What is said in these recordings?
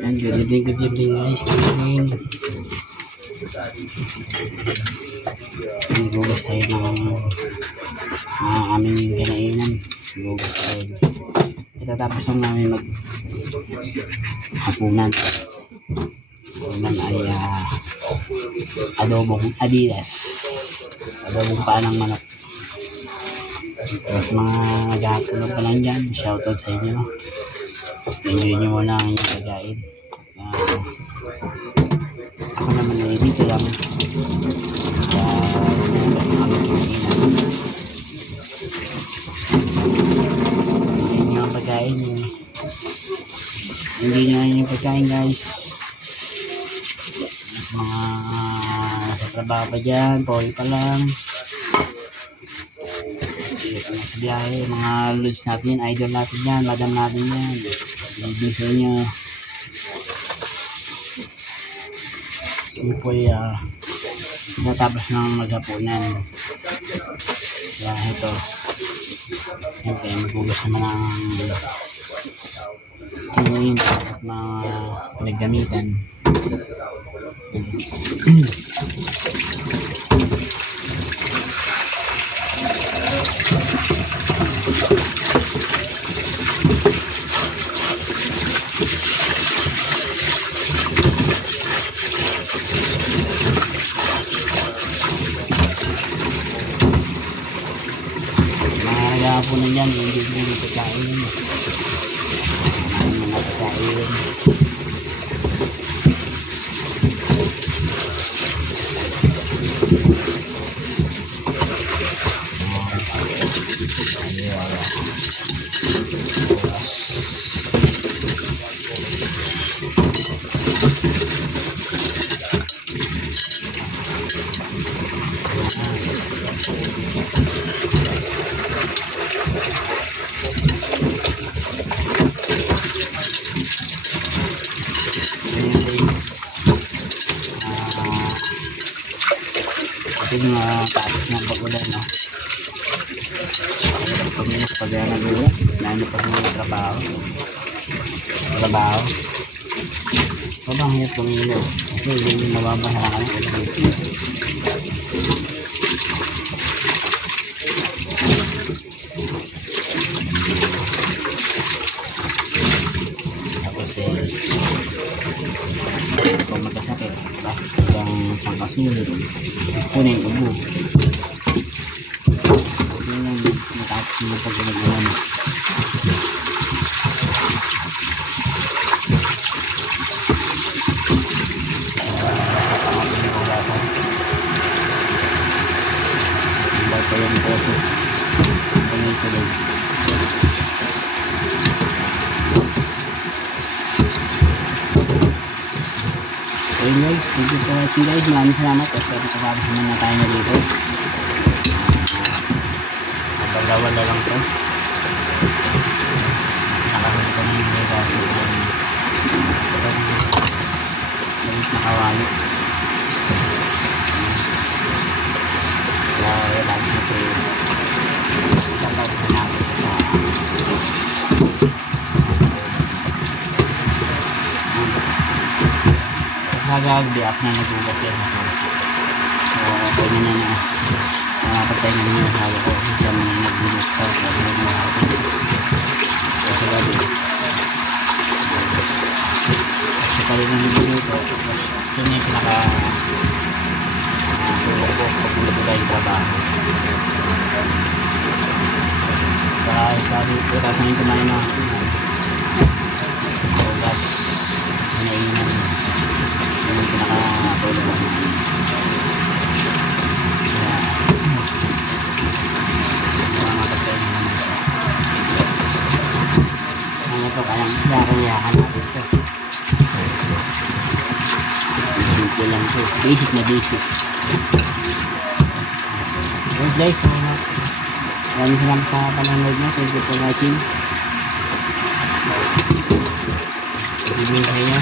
Yan, good evening guys. Good evening. Gugas tayo ng aming kinainan. Gugas tayo. Itatapos lang namin hapunan. Hapunan ay adobong adidas. Adobong paa ng manok. Tapos mga naghahapunan pa lang dyan, shoutout sa inyo. Enjoy nyo muna ang inyong pagkain. Ako naman ay dito lang sa aming kinainan. Enjoy nyo ang pagkain. Enjoy nyo ang inyong pagkain guys. Mga sa trabaho pa dyan, pauwi pa lang. Sa biyahe, mga lods natin, idol natin yan, madam natin yan. Enjoy sa inyo. Yun po ay natapos ng maghapunan. Kaya ito, siyempre maghugas naman ang kinain at mga pinaggamitan. Po na yan, hindi mo pagkain. Ano na pagkain. Ito yung tapos ng pagulan, no? Pag-inis pag nagulat, lalo pag may trabaho. Ito bang hirap pumilo? Kasi hindi yung nababahala ka ng ulan. Tapos kung magkasakit, hanggang pangkasulit, kunin ubo. Ito yung matapos mo pag-ulan. Iba pa yung poso. Tuloy-tuloy. Okay guys, thank you for watching guys. Maraming salamat. Kasi nakasabas naman na tayo na dito. Dalawa na lang to. Nakahuli kami yung negasi. Malit na kawali. Kaya lagi na ito yung tatawag na natin sa Hagagbiak na nagugat yan ako. So, ako na nakapatay na niya sa ko. Siya na nagbilos pa. Kasi gabi. Kasi pa rin ang nagbiluto. Ito na yung tulog ko. Pagulog ko tayo trabaho. Sabi ko tapos na yung kumain na oras. Hinainan. Yung pinakatulog ako. Kaya makapagtay na naman siya. Ano ito, kayang yakan natin ito. Simple lang ito. Basic na basic. So guys, maraming salamat sa panonood nyo. Thank you for watching. Ibigay sa inyo.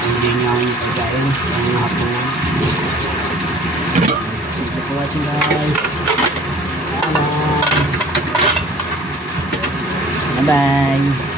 Hindi nyo ang pagkain. Ang hapunan. Thank you for watching guys. Bye bye.